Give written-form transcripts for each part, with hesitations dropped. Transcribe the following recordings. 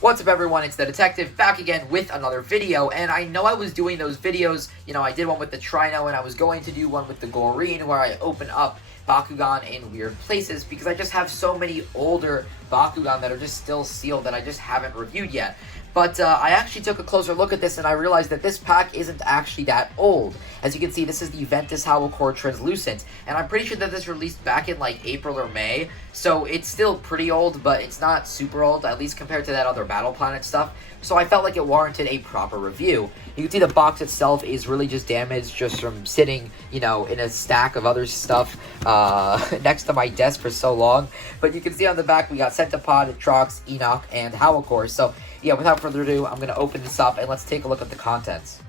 What's up everyone, it's the Detective back again with another video, and I know I was doing those videos, I did one with the Trino and I was going to do one with the Goreen where I open up Bakugan in weird places because I just have so many older Bakugan that are just still sealed that I just haven't reviewed yet. But I actually took a closer look at this and I realized that this pack isn't actually that old. As you can see, this is the Ventus Howlkor Translucent, and I'm pretty sure that this released back in like April or May, so it's still pretty old, but it's not super old, at least compared to that other Battle Planet stuff, so I felt like it warranted a proper review. You can see the box itself is really just damaged just from sitting, in a stack of other stuff next to my desk for so long, but you can see on the back we got Centipod, Thrax, Enoch, and Howlkor, so yeah, without further ado, I'm going to open this up and let's take a look at the contents.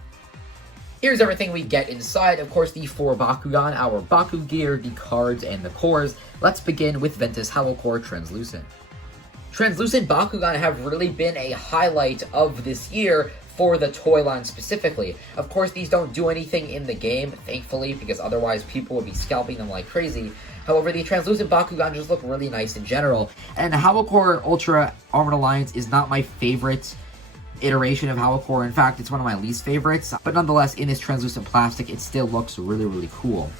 Here's everything we get inside. Of course, the 4 Bakugan, our Baku Gear, the cards, and the cores. Let's begin with Ventus Howlkor Translucent. Translucent Bakugan have really been a highlight of this year for the toy line specifically. Of course, these don't do anything in the game, thankfully, because otherwise people would be scalping them like crazy. However, the Translucent Bakugan just look really nice in general. And the Howlkor Ultra Armored Alliance is not my favorite iteration of Howlkor. In fact, it's one of my least favorites. But nonetheless, in its translucent plastic, it still looks really, really cool.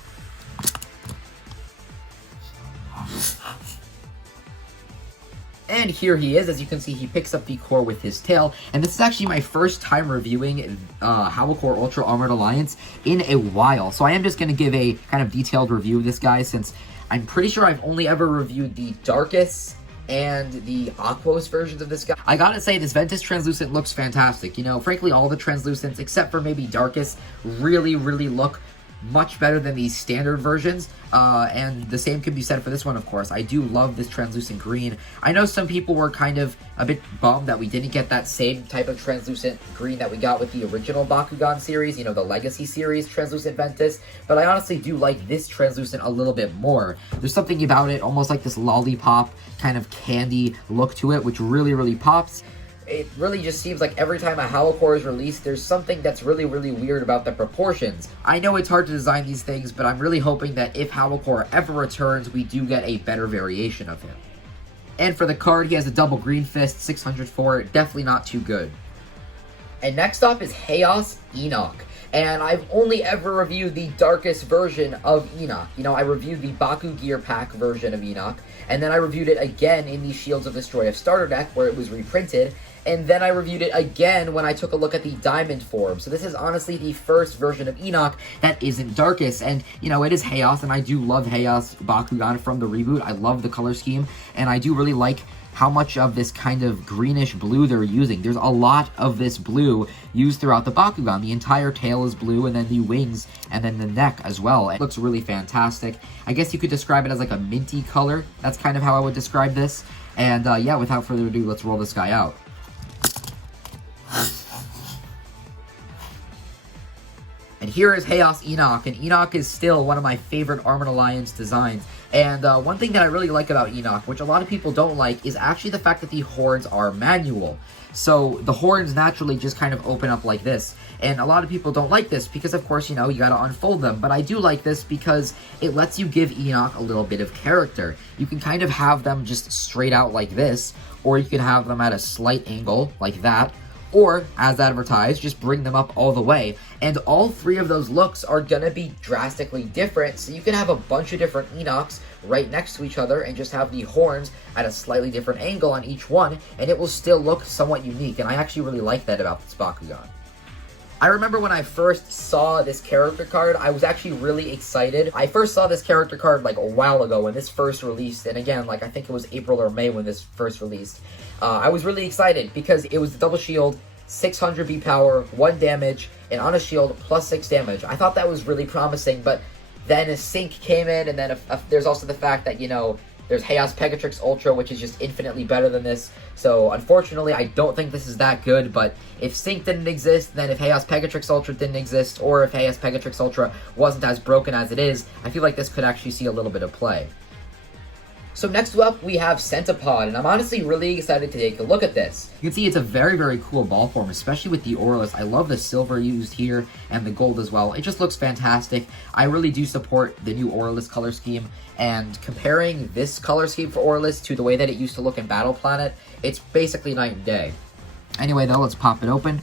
And here he is. As you can see, he picks up the core with his tail. And this is actually my first time reviewing Howlkor Ultra Armored Alliance in a while. So I am just going to give a kind of detailed review of this guy, since I'm pretty sure I've only ever reviewed the Darkest and the Aquos versions of this guy. I gotta say, this Ventus Translucent looks fantastic. Frankly, all the Translucents, except for maybe Darkest, really, really look much better than these standard versions, and the same could be said for this one, of course. I do love this translucent green. I know some people were kind of a bit bummed that we didn't get that same type of translucent green that we got with the original Bakugan series, the Legacy series Translucent Ventus, but I honestly do like this translucent a little bit more. There's something about it, almost like this lollipop kind of candy look to it, which really, really pops. It really just seems like every time a Howlkor is released, there's something that's really, really weird about the proportions. I know it's hard to design these things, but I'm really hoping that if Howlkor ever returns, we do get a better variation of him. And for the card, he has a double green fist, 600 for it, definitely not too good. And next up is Haos Eenoch. And I've only ever reviewed the darkest version of Enoch. I reviewed the Baku Gear pack version of Enoch, and then I reviewed it again in the Shields of Destroy of Starter deck, where it was reprinted, and then I reviewed it again when I took a look at the Diamond form. So this is honestly the first version of Enoch that isn't darkest, and, it is Haos, and I do love Haos Bakugan from the reboot. I love the color scheme, and I do really like how much of this kind of greenish blue they're using. There's a lot of this blue used throughout the Bakugan. The entire tail is blue, and then the wings, and then the neck as well. It looks really fantastic. I guess you could describe it as like a minty color. That's kind of how I would describe this. And yeah, without further ado, let's roll this guy out. And here is Haos Eenoch, and Enoch is still one of my favorite Armored Alliance designs. And one thing that I really like about Enoch, which a lot of people don't like, is actually the fact that the horns are manual. So the horns naturally just kind of open up like this. And a lot of people don't like this because, of course, you gotta unfold them. But I do like this because it lets you give Enoch a little bit of character. You can kind of have them just straight out like this, or you can have them at a slight angle like that, or, as advertised, just bring them up all the way. And all 3 of those looks are gonna be drastically different, so you can have a bunch of different Enochs right next to each other and just have the horns at a slightly different angle on each one, and it will still look somewhat unique, and I actually really like that about this Bakugan. I remember when I first saw this character card, I was actually really excited. I first saw this character card like a while ago when this first released, and again, I think it was April or May when this first released. I was really excited because it was the double shield, 600 B power, 1 damage, and on a shield, plus 6 damage. I thought that was really promising, but then a sync came in, and then there's also the fact that, there's Haos Pegatrix Ultra, which is just infinitely better than this. So, unfortunately, I don't think this is that good, but if Sync didn't exist, then if Haos Pegatrix Ultra didn't exist, or if Haos Pegatrix Ultra wasn't as broken as it is, I feel like this could actually see a little bit of play. So next up, we have Centipod, and I'm honestly really excited to take a look at this. You can see it's a very, very cool ball form, especially with the Auralus. I love the silver used here, and the gold as well. It just looks fantastic. I really do support the new Auralus color scheme, and comparing this color scheme for Auralus to the way that it used to look in Battle Planet, it's basically night and day. Anyway, though, let's pop it open.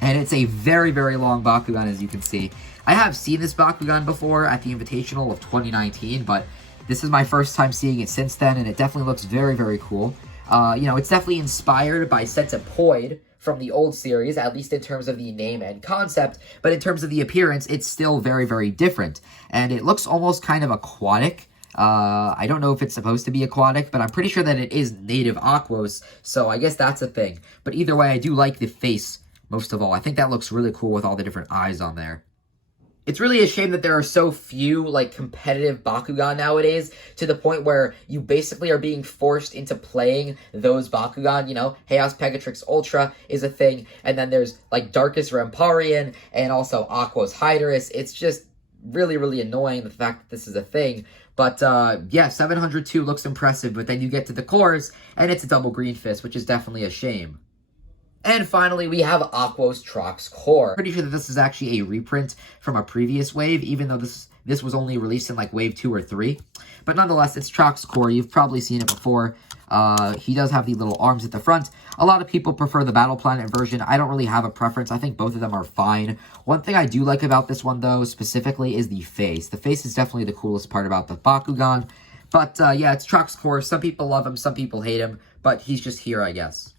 And it's a very, very long Bakugan, as you can see. I have seen this Bakugan before at the Invitational of 2019, but this is my first time seeing it since then, and it definitely looks very, very cool. You know, it's definitely inspired by Centipod from the old series, at least in terms of the name and concept, but in terms of the appearance, it's still very, very different. And it looks almost kind of aquatic. I don't know if it's supposed to be aquatic, but I'm pretty sure that it is native Aquos, so I guess that's a thing. But either way, I do like the face most of all. I think that looks really cool with all the different eyes on there. It's really a shame that there are so few, like, competitive Bakugan nowadays, to the point where you basically are being forced into playing those Bakugan. You know, Haos Pegatrix Ultra is a thing, and then there's, like, Darkus Ramparian, and also Aquos Hydorus. It's just really, really annoying, the fact that this is a thing. But, yeah, 702 looks impressive, but then you get to the cores, and it's a double green fist, which is definitely a shame. And finally, we have Aquos Thrax Core. Pretty sure that this is actually a reprint from a previous wave, even though this was only released in like wave 2 or 3. But nonetheless, it's Thrax Core. You've probably seen it before. He does have the little arms at the front. A lot of people prefer the Battle Planet version. I don't really have a preference. I think both of them are fine. One thing I do like about this one, though, specifically, is the face. The face is definitely the coolest part about the Bakugan. But, yeah, it's Thrax Core. Some people love him, some people hate him. But he's just here, I guess.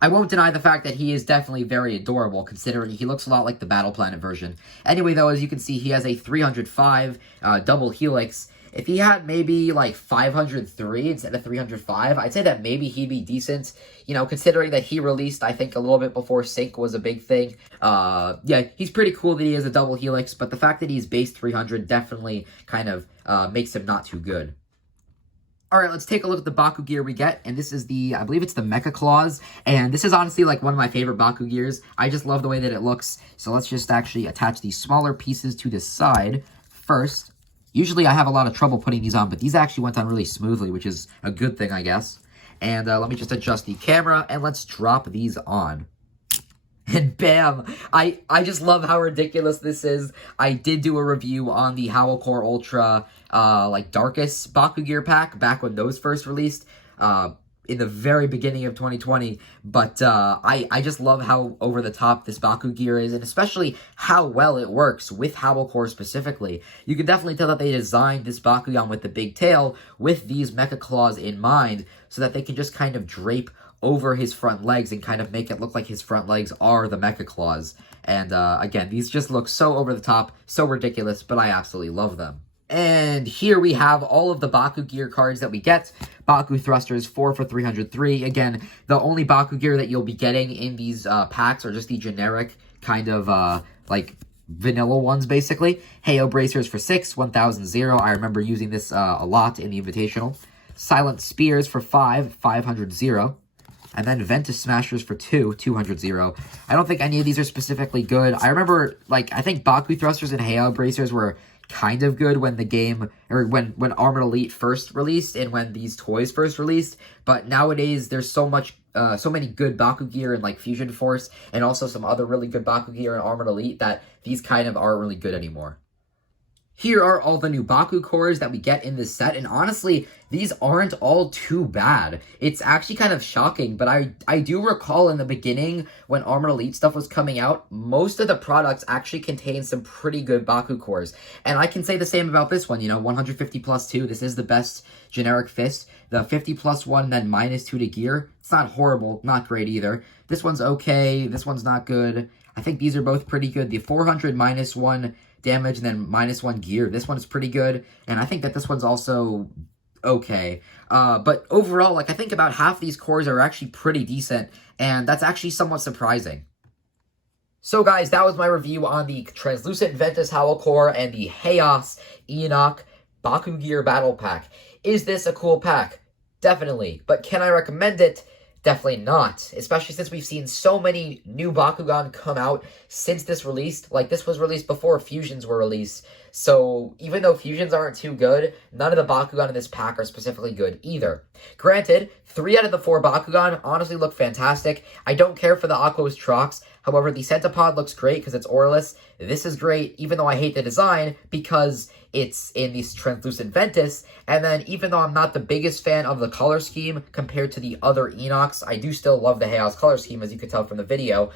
I won't deny the fact that he is definitely very adorable, considering he looks a lot like the Battle Planet version. Anyway, though, as you can see, he has a 305 double helix. If he had maybe, like, 503 instead of 305, I'd say that maybe he'd be decent. You know, considering that he released, I think, a little bit before Sync was a big thing. Yeah, he's pretty cool that he has a double helix, but the fact that he's base 300 definitely kind of makes him not too good. Alright, let's take a look at the Baku Gear we get, and this is the, I believe it's the Mecha Claws, and this is honestly like one of my favorite Baku Gears. I just love the way that it looks, so let's just actually attach these smaller pieces to the side first. Usually I have a lot of trouble putting these on, but these actually went on really smoothly, which is a good thing, I guess. And let me just adjust the camera, and let's drop these on. And bam! I just love how ridiculous this is. I did do a review on the Howlkor Ultra, like, Darkus Baku Gear pack, back when those first released, in the very beginning of 2020, but, I just love how over-the-top this Baku Gear is, and especially how well it works with Howlkor specifically. You can definitely tell that they designed this Bakugan with the big tail with these Mecha Claws in mind, so that they can just kind of drape over his front legs and kind of make it look like his front legs are the Mecha Claws. And, again, these just look so over the top, so ridiculous, but I absolutely love them. And here we have all of the Baku Gear cards that we get. Baku Thrusters, 4 for 303. Again, the only Baku Gear that you'll be getting in these packs are just the generic kind of, like, vanilla ones, basically. Hayo Bracers for 6, 1000. I remember using this a lot in the Invitational. Silent Spears for 5, 500. And then Ventus Smashers for 2, 200. I don't think any of these are specifically good. I remember, like, I think Baku Thrusters and Hayo Bracers were kind of good when the game, or when Armored Elite first released, and when these toys first released. But nowadays, there's so many good Baku Gear and, like, Fusion Force, and also some other really good Baku Gear and Armored Elite, that these kind of aren't really good anymore. Here are all the new Baku cores that we get in this set, and honestly, these aren't all too bad. It's actually kind of shocking, but I do recall in the beginning, when Armored Elite stuff was coming out, most of the products actually contained some pretty good Baku cores. And I can say the same about this one, you know, 150 plus 2, this is the best generic fist. The 50 plus 1, then minus 2 to gear, it's not horrible, not great either. This one's okay, this one's not good. I think these are both pretty good. The 400 minus 1 damage and then minus 1 gear. This one is pretty good, and I think that this one's also okay. But overall, like, I think about half these cores are actually pretty decent, and that's actually somewhat surprising. So guys, that was my review on the Translucent Ventus Howlkor and the Haos Eenoch Baku Gear Battle Pack. Is this a cool pack? Definitely. But can I recommend it? Definitely not, especially since we've seen so many new Bakugan come out since this released. Like, this was released before Fusions were released, So even though fusions aren't too good, none of the Bakugan in this pack are specifically good either. Granted, 3 out of the 4 Bakugan honestly look fantastic. I don't care for the Aquos Trox. However, the Centipod looks great because it's aureless. This is great, even though I hate the design, because it's in this Translucent Ventus. And then, even though I'm not the biggest fan of the color scheme compared to the other Enochs, I do still love the Haos color scheme, as you can tell from the video.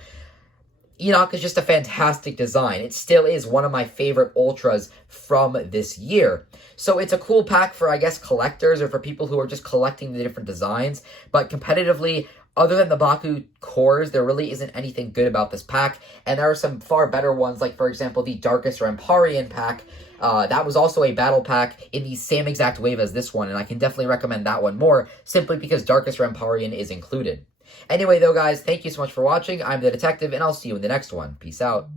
Enoch is just a fantastic design. It still is one of my favorite Ultras from this year. So it's a cool pack for, I guess, collectors or for people who are just collecting the different designs. But competitively, other than the Baku cores, there really isn't anything good about this pack. And there are some far better ones, like, for example, the Darkest Ramparian pack. That was also a battle pack in the same exact wave as this one, and I can definitely recommend that one more, simply because Darkest Ramparian is included. Anyway, though, guys, thank you so much for watching. I'm the Detective, and I'll see you in the next one. Peace out.